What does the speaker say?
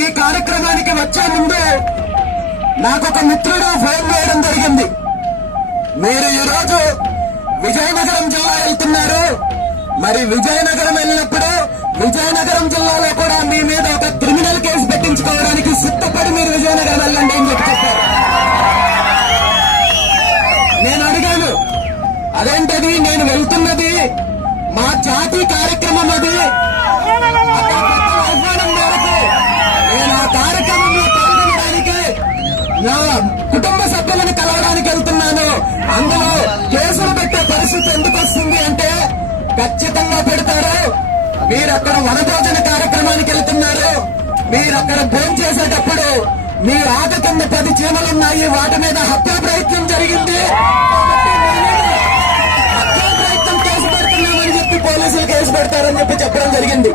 ఈ కార్యక్రమానికి వచ్చే ముందు నాకొక మిత్రుడు ఫోన్ చేయడం జరిగింది. మీరు ఈరోజు విజయనగరం జిల్లా వెళ్తున్నారు, మరి విజయనగరం వెళ్ళినప్పుడు విజయనగరం జిల్లాలో కూడా మీ మీద ఒక క్రిమినల్ కేసు పెట్టించుకోవడానికి సిద్ధపడి మీరు విజయనగరం వెళ్ళండి అని చెప్పారు. నేను అడిగాను, అదేంటది? నేను వెళ్తున్నది మా జాతి కార్యక్రమం, అది ఆహ్వానం మేరకు నేను ఆ కార్యక్రమంలో పాల్గొనడానికి నా కుటుంబ సభ్యులను కలవడానికి వెళ్తున్నాను. అందులో కేసులు పెట్టే పరిస్థితి ఎందుకు వస్తుంది అంటే, ఖచ్చితంగా పెడతారు. మీరక్కడ వనభోజన కార్యక్రమానికి వెళ్తున్నారు, మీరక్కడ భోజనం చేసేటప్పుడు మీ ఆట కింద 10 చీమలున్నాయి, వాటి మీద హత్యా ప్రయత్నం జరిగింది, హత్యా ప్రయత్నం కేసు పెడుతున్నామని చెప్పి పోలీసులు కేసు పెడతారని చెప్పడం జరిగింది.